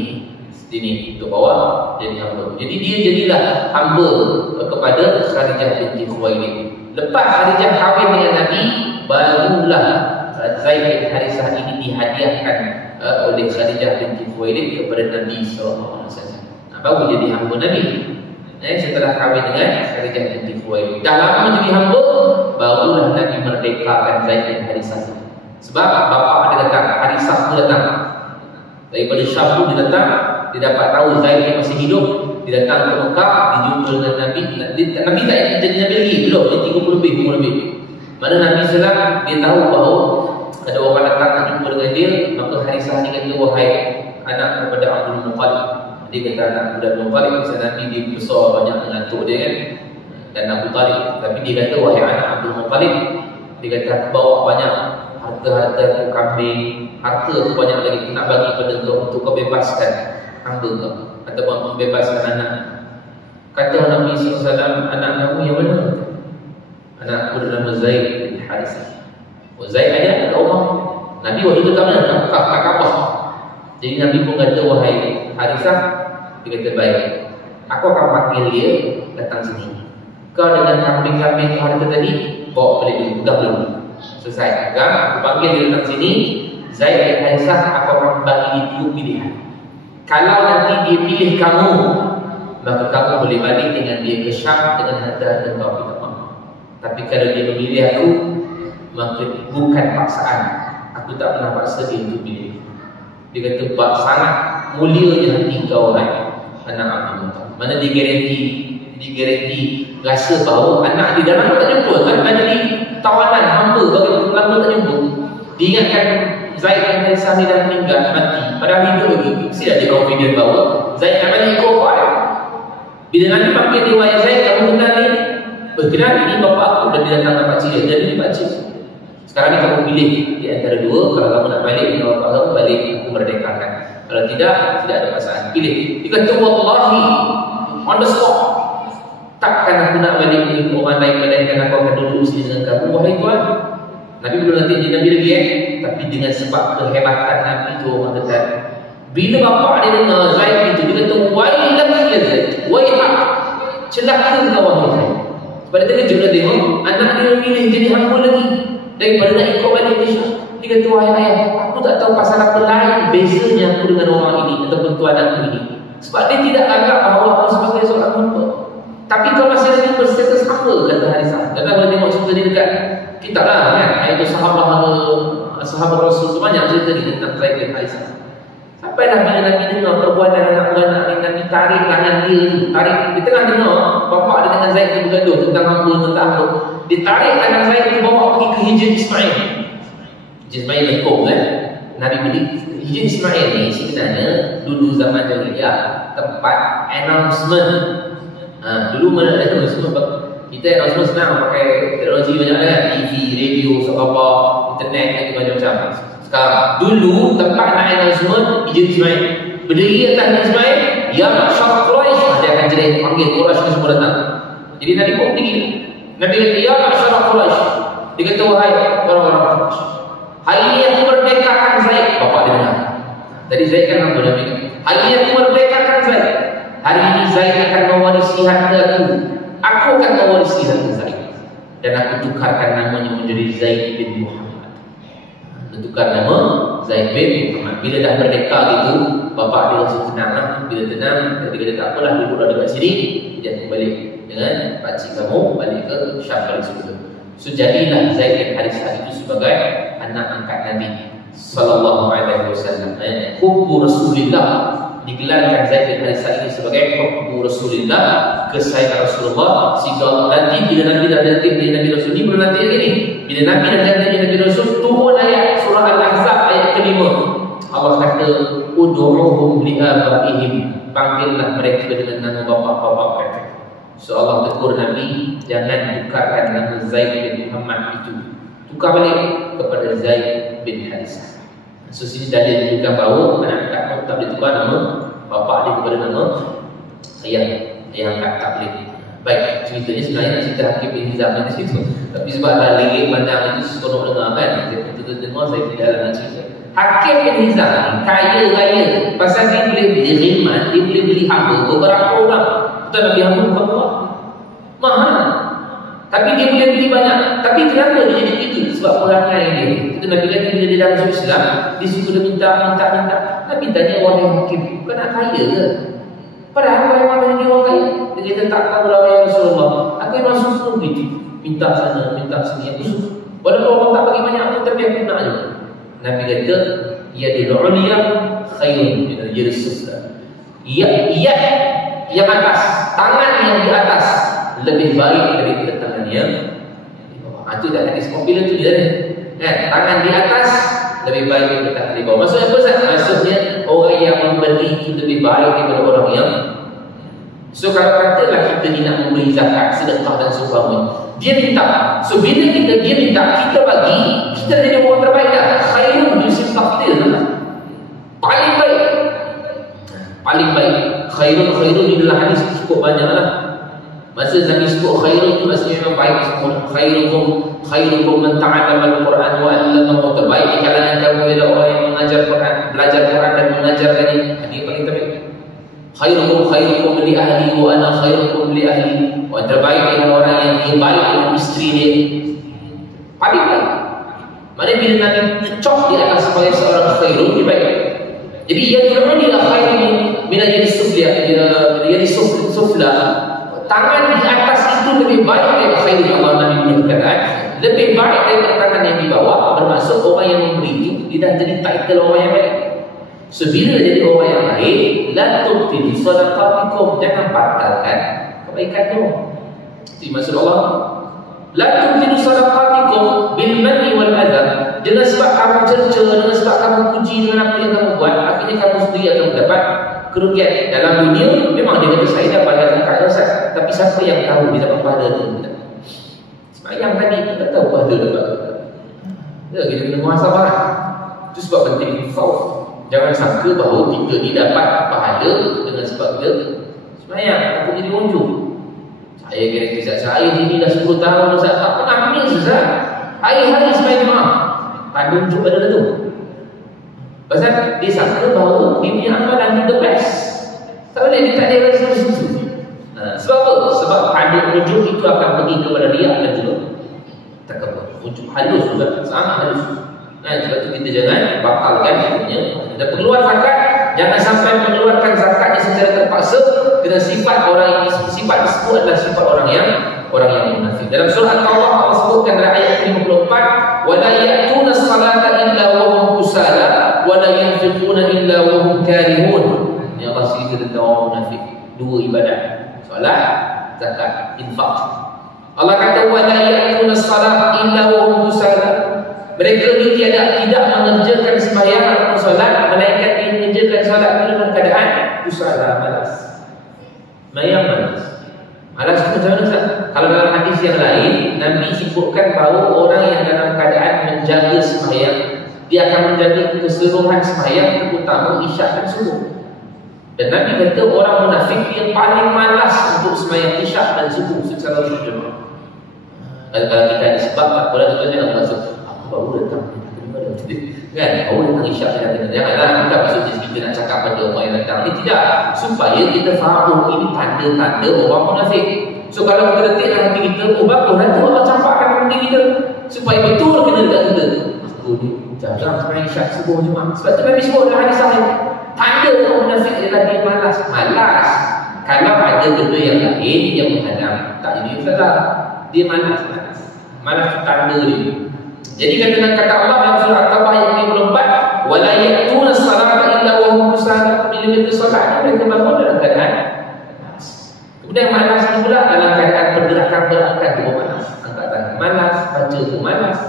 sini untuk bawa jadi hamba. Jadi dia jadilah hamba kepada Khadijah binti Khuwailid. Lepas Khadijah kahwin dengan Nabi, barulah Zaid bin Harithah ini dihadiahkan oleh Khadijah binti Khuwailid kepada Nabi SAW. Baru jadi hamba Nabi. Setelah kahwin dengan Khadijah binti Khuwailid, dah lama jadi hamba, barulah Nabi merdekakan Zaid bin Harithah. Sebab bapa dia datang, Harithah pun datang daripada Syam, dia datang, dia dapat tahu Zaid yang masih hidup. Dia datang ke Mekah, dijumpa dengan Nabi. Nabi tak jadi Nabi lagi, belum, dia 30 lebih. Mana Nabi SAW, dia tahu bahawa ada orang datang nak jumpa dengan dia. Maka Harithah ni kata, wahai anak kepada Abdul Muttalib. Dia kata anak budak Abu Talib. Pasal Nabi dia besar, banyak mengatur dia kan, dan Abu Talib. Tapi dia kata, wahai anak Abdul Muttalib, dia kata, aku bawa banyak harta-harta, kambing, harta aku banyak lagi, aku nak bagi pada kau untuk kau bebaskan hamba kau, ataupun membebaskan anak. Kata Nabi SAW, anak kamu yang mana? Anak aku bernama Zaid bin Harithah. Zaid ada kat rumah Nabi waktu itu, kat mana? Kat Kaabah. Jadi Nabi pun kata, wahai Harithah, dia kata, baik, aku akan panggil dia datang sini. Kau dengan kambing-kambing kau harta tadi, bawa balik dulu, pegang dulu. Selesai, pegang, aku panggil dia datang sini. Zaid bin Harithah, aku akan bagi dia 2 pilihan. Kalau nanti dia pilih kamu, maka kamu boleh balik dengan dia ke Syam dengan harta-harta kau kita mahu. Tapi kalau dia memilih aku, maka bukan paksaan. Aku tak pernah paksa dia untuk pilih. Dia kata, sangat mulianya hati kau, anak Abdul Muttalib. Mana dia garanti rasa bahawa anak dia dalam tak jumpa kan, ada di tawanan hamba bagi lama tak jumpa. Dia ingatkan Zaid bin Harithah ni dah meninggal, mati, padahal hidup lagi. Mesti ada confident bahawa Zaid akan balik ke bapa dia. Bila nanti panggil dia, wahai Zaid, kamu kenal ni? Kenal, ini bapa aku. Dan dia datang dengan pakcik dia. Jadi pakcik, sekarang ni kamu pilih di antara dua. Kalau kamu nak balik dengan bapa kamu, balik, aku merdekakan. Kalau tidak ada pasangan, pilih. Dia kata, wallahi, on the spot, takkan aku nak balik dengan orang lain, melainkan aku akan duduk sini dengan kamu, wahai Tuhan. Nabi belum nanti jadi Nabi lagi tapi dengan sebab kehebatan Nabi itu, orang kata, bila bapa dia dengar Zaid itu, dia kata, wailah ya Zaid, wailah, celaka kau wahai Zaid. Sebab dia kejut dia tengok anak dia memilih jadi hamba lagi daripada nak ikut balik ke Syam. Dia kata, wahai ayah, aku tak tahu pasal apa lain bezanya aku dengan orang ini ataupun tuan aku ini. Sebab dia tidak anggap bahawa aku sebagai seorang hamba. Tapi kau masih lagi berstatus hamba, kata Harithah. Dan kalau tengok cerita dia dekat kitab lah kan, iaitu sahabat Rasul tu, banyak cerita ni tentang Zaid bin Harithah. Sampailah bila Nabi dengar perbuatan anak-anak ni, Nabi tarik tangan dia, dia tengah dengar bapak dia dengan Zaid tu bergaduh tentang hamba dengan tak hamba. Dia tarik tangan Zaid tu, bawa pergi ke Hijr Ismail. Hijr Ismail lekong kan, Nabi beli. Hijr Ismail ni sebenarnya dulu zaman jahiliyah tempat announcement. Dulu mana ada announcement? Kita announcement senang pakai teknologi banyak kan, TV, radio, apa, internet, lagi macam-macam. Sekarang, dulu tempat nak announcement Hijr Ismail. Berdiri atas Hijr Ismail, ya Syarq Quraisy, dia akan jerit panggil Quraisy semua datang. Jadi Nabi pun tinggi. Nabi kata, ya Syarq Quraisy. Dia kata, wahai orang-orang Quraisy, Tadi Zaid kan apa Nabi? Hari ini aku merdekakan Zaid. Hari ini Zaid akan mewarisi harta aku. Aku akan mewarisi harta Zaid. Dan aku tukarkan namanya menjadi Zaid bin Muhammad. Tukar nama Zaid bin Muhammad. Bila dah merdeka gitu, bapak dia rasa tenang lah. Bila tenang, dia kata tak apalah, duduklah dekat sini. Dia balik dengan pakcik kamu balik ke Syam balik semula. So jadilah Zaid bin Harithah itu sebagai anak angkat Nabi sallallahu alaihi wasallam. Hubbu Rasulillah, digelarkan Zaid bin Harithah ini sebagai hubbu Rasulillah, kesayangan Rasulullah. Sehingga nanti bila Nabi dah nanti bila Nabi Rasul ni belum nanti lagi ni. Bila Nabi dah nanti Nabi Rasul turun ayat surah Al-Ahzab ayat ke-5. Allah kata ud'uhum li abaihim, panggillah mereka dengan nama bapa-bapa mereka. So Allah tegur Nabi, jangan tukarkan nama Zaid bin Muhammad itu, tukar balik kepada Zaid bin Harithah. So sini dalil menunjukkan bahawa anak-anak tak boleh tukar nama bapa dia kepada nama ayah angkat, tak boleh. Baik, ceritanya sebenarnya nak cerita Hakim bin Hizam di situ. Tapi sebab dah lirik pandang itu seronok dengar kan, saya betul-betul dengar, saya tidak nak cerita. Hakim bin Hizam kaya raya, pasal dia boleh beli riman, dia boleh beli hamba beberapa orang. Betul nak beli hamba bukan buat mahal, tapi dia boleh beli banyak. Tapi kenapa dia jadi begitu? Sebab perangai dia. Kita Nabi kata bila dia dalam Islam, dia suka dia minta. Nabi tanya orang yang Hakim, kau nak kaya ke? Padahal orang yang jadi orang kaya, dia kata tak tahu lah ya Rasulullah, aku memang suka begitu, minta sana, minta sini, aku suka. Walaupun orang tak bagi banyak pun, tapi aku nak je. Nabi kata, yadil uliya khairun min al-yadis sufla. Yad yang atas, tangan yang di atas lebih baik daripada tangan yang di bawah. Itu dah hadis popular tu dia kan, tangan di atas lebih baik daripada tangan di bawah. Maksudnya apa Ustaz? Maksudnya orang yang memberi itu lebih baik daripada orang yang. So kalau katalah kita ni nak memberi zakat, sedekah dan seumpamanya, dia minta. So bila dia minta, kita bagi, kita jadi orang terbaik dah. Khairun yusif tafdil lah. Paling baik. Paling baik. Khairun ni dalam hadis cukup banyak lah. Masa Nabi sebut khairun itu maksudnya memang baik semua. Khairukum man ta'allama al-Quran wa 'allamahu. Terbaik di kalangan kamu adalah orang yang mengajar Quran, belajar Quran dan mengajarkannya. Ini paling terbaik. Khairukum li ahli wa ana khairukum li ahli. Orang terbaik adalah orang yang dia baik dengan isteri dia. Paling baik. Mana bila Nabi cocok di atas sebagai seorang khairun, dia baik. Jadi yang ini adalah khairun bila jadi sufla, jadi sufla. Tangan di atas itu lebih baik daripada khairun Allah Nabi menyebutkan. Lebih baik daripada tangan yang di bawah. Bermaksud orang yang memberi itu, dia dah jadi title orang yang baik. So bila jadi orang yang baik, la tubtilu sadaqatikum, jangan batalkan kebaikan tu. Itu maksud Allah. La tubtilu sadaqatikum bil manni wal adha. Dengan sebab kamu cerca, dengan sebab kamu puji dengan apa yang kamu buat, akhirnya kamu sendiri akan mendapat kerugian. Dalam dunia memang dia kata saya dah bayar zakat Ustaz, tapi siapa yang tahu dia dapat pahala tu? Semayang tadi kita tahu pahala dapat. Ya, kita kena muhasabah. Itu sebab penting khauf. Jangan sangka bahawa kita ni dapat pahala dengan sebab kita semayang. Aku jadi unjuk. Saya kira kisah saya sini dah 10 tahun Ustaz, tak pernah miss Ustaz. Hari-hari semayang jemaah. Tak unjuk pada tu. Pasal dia sangka bahawa dia punya amalan the best. Tak boleh dia tak ada rasa situ. Sebab apa? Sebab ada rujuk itu akan pergi kepada riak dan juga takabur. Rujuk halus juga, sangat halus. Sebab itu kita jangan batalkan punya. Dan pengeluar zakat, jangan sampai mengeluarkan zakatnya secara terpaksa dengan sifat orang yang sifat tersebut adalah sifat orang yang munafik. Dalam surah At-Taubah Allah sebutkan dalam ayat 54, "Wa la ya'tuna as-salata illa wa hum kusala wa la yunfiquna illa wa hum karihun." Ini Allah cerita tentang orang munafik. Dua ibadat, solat, zakat, infak. Allah kata wa la ya'tuna as-salata illa wa hum kusala. Mereka ini tidak mengerjakan sembahyang atau solat, melainkan ingin mengerjakan solat itu dalam keadaan kusala, malas. Malas. Malas itu macam mana Ustaz? Kalau dalam hadis yang lain, Nabi sebutkan bahawa orang yang dalam keadaan menjaga sembahyang, dia akan menjaga keseluruhan sembahyang, terutama isyak dan subuh. Dan Nabi kata orang munafik yang paling malas untuk sembahyang isyak dan subuh secara berjemaah. Kalau kita ada sebab tak boleh, kita jangan masuk. Aku baru datang. Kan? Baru datang isyak saya kena. Janganlah bukan maksudnya kita nak cakap pada orang yang datang ni, tidak. Supaya kita faham ini tanda-tanda orang munafik. So kalau kita letakkan hati kita, bagus nanti Allah campakkan hati kita supaya betul kena dekat kita. Aku ni jarang sampai isyak subuh Jumaat. Sebab tu Nabi sebut dalam hadis sahih, tanda orang munafik adalah dia malas. Malas. Kalau ada benda yang lain yang menghadang, tak jadi salah. Dia malas. Malas tu tanda dia. Jadi kata Allah dalam surah At-Taubah ayat 54, wala ya'tuna as-salata illa wa hum kusala. Bila kita solat mereka bangun dalam keadaan malas. Kemudian malas ni pula dalam keadaan pergerakan tu malas. Angkat tangan malas, baca tu malas.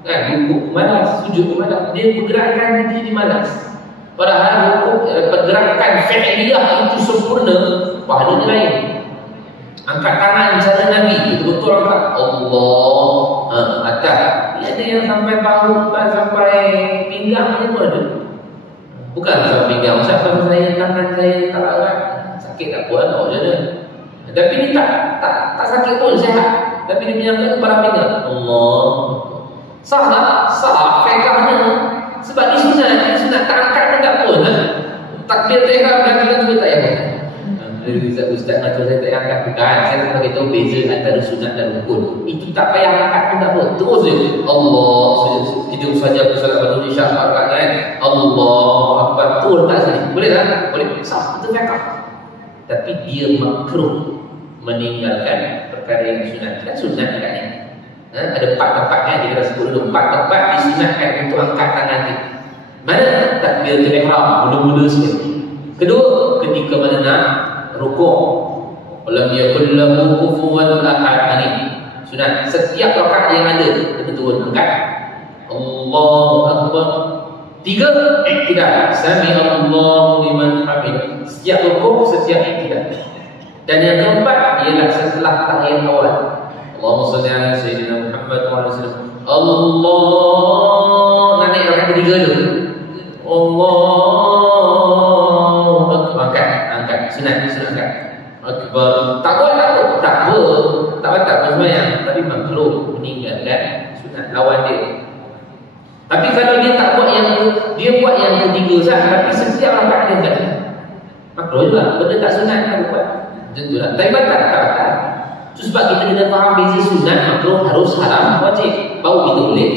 Kan, rukuk malas, sujud malas. Dia pergerakan diri malas. Padahal pergerakan fi'liyah itu sempurna, pahalanya lain. Angkat tangan cara Nabi, betul-betul angkat Allah atas. Ada yang sampai bahu, sampai pinggang macam tu ada. Bukan sampai pinggang, sampai saya tangan saya tak erat. Sakit tak puan, awak je ada. Tapi ni tak sakit pun, sihat. Tapi dia punya angkat kepala pinggang. Allah. Sah tak? Sah fiqahnya. Sebab ni sunat tak angkat pun tak pun. Takbir ihram kan juga tak payah. Ustaz macam saya tak angkat bukan. Saya nak beritahu beza antara sunat dan rukun. Itu tak payah angkat pun tak apa. Terus je Allah. Kita saja bersolat pada Isyak angkat kan. Allah Akbar. Betul tak sini? Boleh tak? Boleh. Sah. Itu fiqah. Tapi dia makruh meninggalkan perkara yang sunat. Kan sunat kan ni. Ada 4 tempat kan. Dia sebut dulu 4 tempat disunatkan untuk angkat tangan ni. Mana? Takbiratul ihram. Mula-mula sekali. Kedua, ketika mana nak rukuk. Walam yakul lahu kufuwan ahad. Ini sunat. Setiap rakaat yang ada kita turun angkat. Allahu Akbar. 3, iktidal. Sami'allahu liman hamid. Setiap rukuk, setiap iktidal. Dan yang keempat ialah setelah tahiyat awal. Allahumma salli ala sayyidina Muhammad wa ala sallam. Allah. Nak naik rakaat ketiga dulu. Allah angkat sunat angkat akbar. Tak buat tak apa sembahyang, tapi makruh meninggalkan sunat lawan dia. Tapi kalau dia tak buat dia buat yang ketiga sah, tapi setiap rakaat dia enggak makruh juga. Benda tak sunat kan buat macam tu lah. Tapi batal tak batal. Itu sebab kita kena faham beza sunat, makruh, harus, haram, wajib, baru kita boleh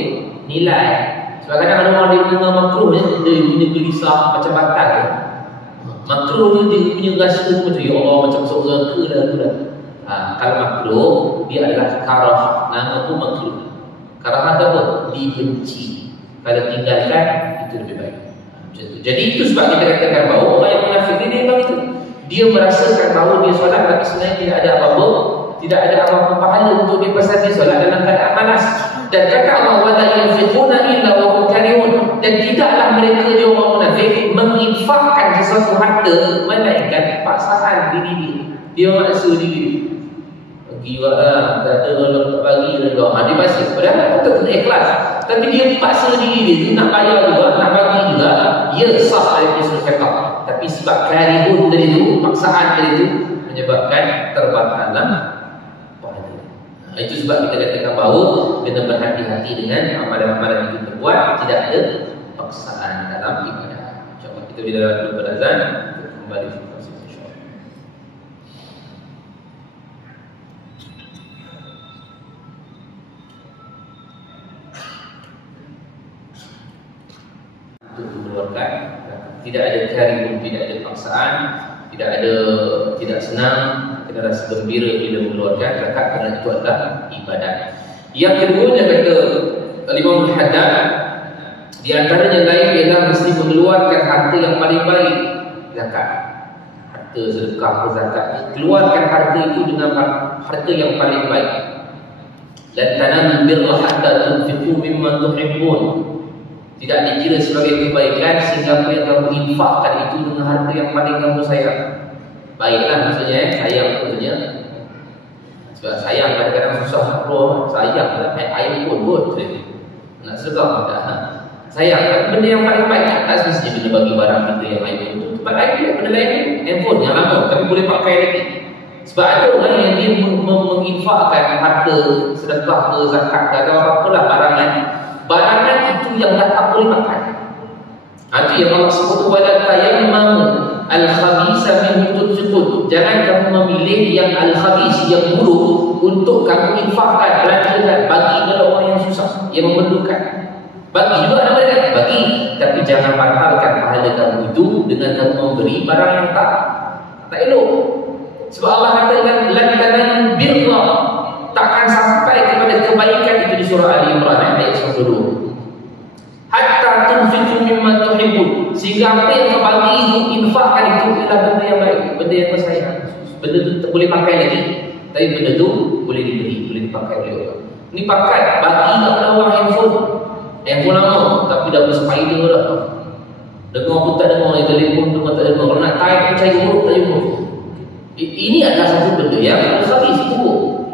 nilai. Sebab kadang ada orang dia dengar makruh dia punya gelisah macam batal. Makruh dia punya rasa macam ya Allah macam masuk neraka dah. Kalau makruh dia adalah karah, nama pun makruh. Karah itu apa? Dibenci. Kalau tinggalkan itu lebih baik. Macam tu. Jadi itu sebab kita katakan bahawa orang yang munafik ni dia memang itu. Dia merasakan bahawa dia solat tapi sebenarnya tidak ada apa-apa, tidak ada apa-apa pahala untuk dia pasal dia solat dalam keadaan malas. Dan kata Allah wala yunfiquna illa wa hum karihun. Dan tidaklah mereka dia orang munafik menginfakkan sesuatu harta melainkan paksaan diri dia. Dia maksa diri. Bagi lah, kata kalau tak bagi dah. Dia paksa. Padahal betul kena ikhlas. Tapi dia paksa diri dia nak bayar juga, nak bagi juga. Ya sah dari usul fiqh. Tapi sebab karihun dari itu, paksaan dari itu menyebabkan terbatallah. Itu sebab kita katakan bahawa kena berhati-hati dengan amalan-amalan yang kita buat, tidak ada paksaan dalam ibadah. InsyaAllah kita bila dalam azan kita kembali ke proses insyaAllah. Untuk mengeluarkan, tidak ada karihun, tidak ada paksaan, tidak senang, kena rasa gembira bila mengeluarkan zakat kerana itu adalah ibadat. Yang keduanya kata Imam Al-Haddad, di antaranya lain ialah mesti mengeluarkan harta yang paling baik, zakat. Harta sedekah atau zakat, keluarkan harta itu dengan harta yang paling baik. Dan tanamul birra hatta tunfiqu mimma tuhibbun. Tidak dikira sebagai kebaikan sehingga apa yang kamu infakkan itu dengan harta yang paling kamu sayang. Baiklah maksudnya, sayang maksudnya. Sebab sayang kadang-kadang susah nak keluar. Sayang lah, air pun nak sedekah tak? Sayang, benda yang paling baik tak mestinya bila bagi barang kita yang air pun. Tempat lain dia, benda lain handphone yang lama tapi boleh pakai lagi. Sebab ada orang yang dia menginfakkan harta sedekah ke zakat ke atau apalah barangan, boleh pakai. Itu yang Allah sebut wala tayammamu al-khabisa min tunfiqun. Jangan kamu memilih yang al-khabis, yang buruk untuk kamu infakkan, belanjakan bagi kepada orang yang susah, yang memerlukan. Bagi juga nama dia, bagi, tapi jangan batalkan pahala kamu itu dengan kamu memberi barang yang tak elok. Sebab Allah katakan lan tanalul birra, takkan sampai kepada kebaikan itu di surah Ali Imran ayat 102. Hatta tunfiqu mimma tuhibbun, sehingga apa yang kau bagi itu, infakkan itu ialah benda yang baik, benda yang bersayang. Benda itu tak boleh pakai lagi, tapi benda itu boleh diberi, boleh dipakai oleh orang. Ini pakai, bagi kepada orang handphone lama, tapi dah berspider dah. Dengar pun tak dengar, telefon dengar tak dengar. Kalau nak type pun cari huruf tak jumpa. Ini adalah satu benda yang habis buruk.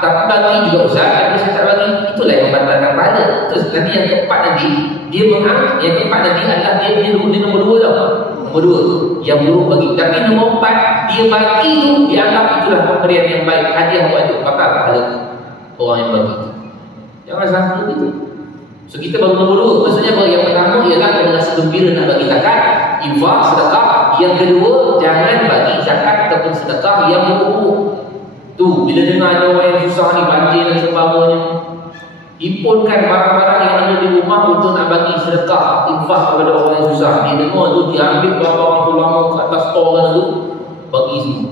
Tapi bagi juga Ustaz, tapi saya tak bagi. Itulah yang membatalkan pahala. Terus nanti yang keempat nanti, dia mengambil, yang keempat nanti adalah dia nombor dua tau. Nombor dua, yang buruk bagi. Tapi nombor empat, dia bagi tu, dia anggap itulah pemberian yang baik. Hadiah buat itu, bakal pahala orang yang bagi itu. Jangan sampai begitu. So kita baru nombor dua. Maksudnya yang pertama ialah kena rasa gembira nak bagi zakat, infak, sedekah. Yang kedua, jangan bagi zakat ataupun sedekah yang buruk. Tu bila dengar ada orang yang susah ni, banjir dan sebagainya, himpunkan barang-barang yang ada di rumah untuk nak bagi sedekah, infak kepada orang yang susah. Dia dengar tu, dia ambil barang-barang tu lama kat atas store tu, bagi semua.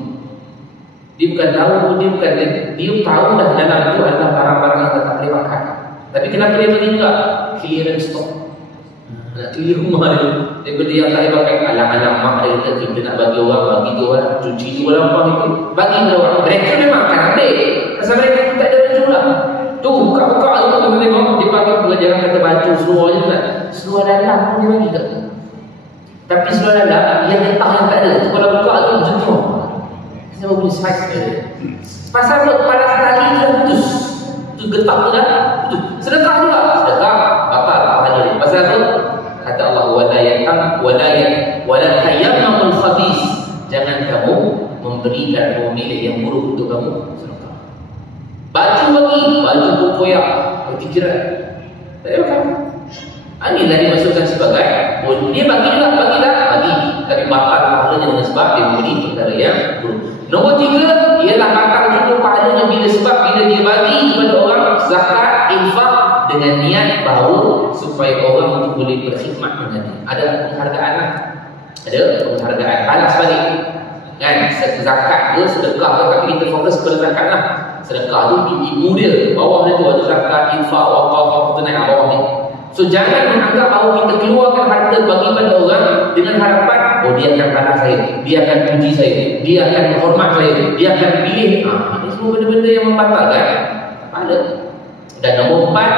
Dia bukan tahu, dia tahu dah dalam tu adalah barang-barang yang tak boleh makan. Tapi kenapa dia bagi juga? Clearance stock. Nak clear rumah dia. Daripada yang tak boleh pakai, alang-alang mak dia kata kita nak bagi orang, bagi tu orang, cuci tu orang apa itu, bagi tu orang. Mereka memang akan ambil. Pasal mereka tak ada baju lah. Tu buka-buka tu kita tengok, dia pakai pelajaran kata baju seluar je kan. Seluar dalam pun dia bagi tak. Tapi seluar dalam yang getah yang tak ada, tu kalau buka tu macam tu. Kita boleh size dia. Pasal panas tali tu dah putus. Tu getah tu dah putus. Sedekah juga. Sedekah batal pahala dia. Pasal tu kata Allah wala tayammamul khabis, jangan kamu memberikan pemilik yang buruk untuk kamu sedekah. Baju bagi, baju pun koyak, berfikiran. Tak ada kan? Inilah dimasukkan sebagai dia bagi juga, bagi, tapi batal pahalanya dengan sebab dia memberi perkara yang buruk. Nombor tiga ialah batal juga pahalanya bila dia bagi kepada orang zakat, infak dengan niat bahawa supaya orang itu boleh berkhidmat dengannya. Ada penghargaan lah. Ada penghargaan. Balas balik. Kan? Zakat ke, sedekah ke, tapi kita fokus kepada zakat lah. Sedekah tu ibu dia. Bawah dia tu ada zakat, infak, wakaf, tu naik bawah ni. So jangan menganggap bahawa kita keluarkan harta bagi pada orang dengan harapan, oh dia akan balas saya, dia akan puji saya, dia akan menghormat saya, dia akan pilih. Ini semua benda-benda yang membatalkan pahala. Dan nombor empat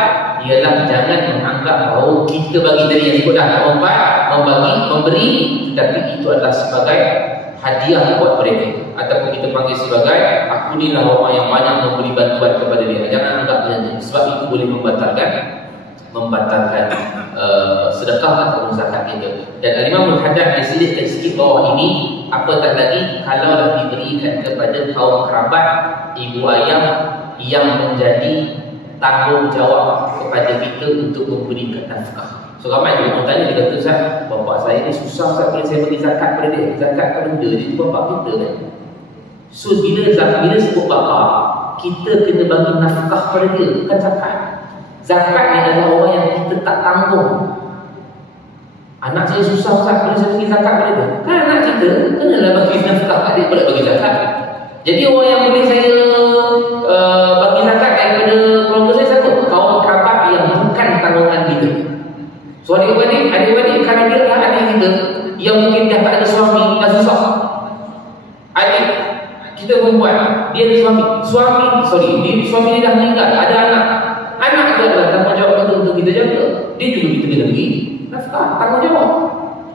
ialah jangan menganggap bahawa kita bagi tadi yang sebut dah. Nombor empat, memberi, tetapi itu adalah sebagai hadiah buat mereka, ataupun kita panggil sebagai aku ni lah orang yang banyak memberi bantuan kepada dia. Jangan anggap macam, sebab itu boleh membatalkan sedekah ataupun zakat kita. Dan Al-Imam Al-Haddad diselitkan sikit bawah ini, apatah lagi kalaulah diberikan kepada kaum kerabat, ibu ayah yang menjadi tanggungjawab kepada kita untuk memberikan nafkah. So ramai juga orang tanya, dia kata, Ustaz, bapak saya ni susah, Ustaz, boleh saya bagi zakat pada dia? Zakat pada dia itu bapak kita kan. So bila sebut bapak, kita kena bagi nafkah pada dia, bukan zakat. Zakat ni adalah orang yang kita tak tanggung. Anak saya susah, Ustaz, boleh saya bagi zakat pada dia? Kan anak kita kenalah bagi nafkah pada dia, boleh bagi zakat. Jadi orang yang boleh saya bagi zakat daripada keluarga saya siapa? Kaum kerabat yang bukan tanggungan kita. So adik-adik kerana dia adalah adik kita yang mungkin dah tak ada suami, dah susah. Adik kita perempuan, dia ada suami dia dah meninggal, ada anak itu adalah tanggungjawab kita untuk kita jaga. Dia juga kita kena bagi nafkah, tanggungjawab.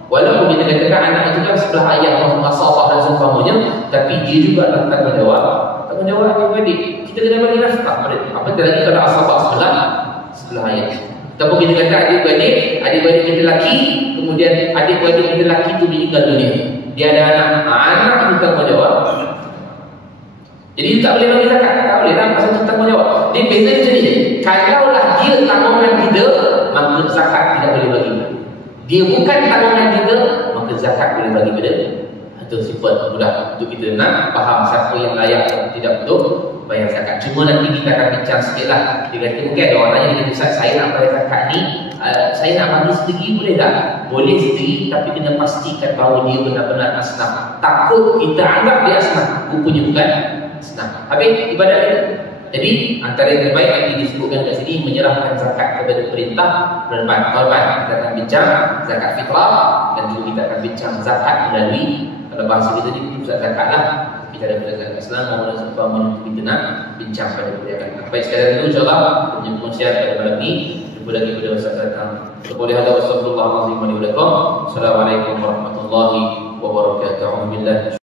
Walaupun kita katakan anak itu kan sebelah ayah, asabah dan seumpamanya, tapi dia juga adalah tanggungjawab adik-adik. Kita kena bagi nafkah pada dia. Apatah lagi kalau asabah sebelah ayah. Ataupun kita kata adik-beradik kita lelaki, kemudian adik-beradik kita lelaki itu meninggal dunia, dia ada anak itu tanggungjawab. Jadi tak boleh bagi zakat, tak boleh lah, pasal tanggungjawab. Dia beza macam ni, kalaulah dia tanggungan kita, maka zakat tidak dia bukan tanggungan kita, maka zakat boleh bagi pada itu sifat mudah untuk kita nak faham siapa yang layak dan tidak untuk bayar zakat. Cuma nanti kita akan bincang sikit lah. Dia kata mungkin ada orang yang kata, saya nak bayar zakat ni, saya nak bagi sendiri boleh tak? Boleh sendiri, tapi kena pastikan bahawa dia benar-benar asnaf. Takut kita anggap dia asnaf, rupanya bukan asnaf. Habis ibadat dia. Jadi antara yang terbaik yang disebutkan kat sini, menyerahkan zakat kepada perintah berdepan. Kita akan bincang zakat fitrah dan juga kita akan bincang zakat melalui, kalau bahasa kita ni pusat zakat lah. Kita ada zakat Islam maupun seumpama kita nak bincang pada perjalanan. Baik, sekadar itu insyaAllah kita punya perkongsian pada malam ini. Jumpa lagi pada masa datang. Wassalamualaikum warahmatullahi wabarakatuh. Assalamualaikum warahmatullahi wabarakatuh.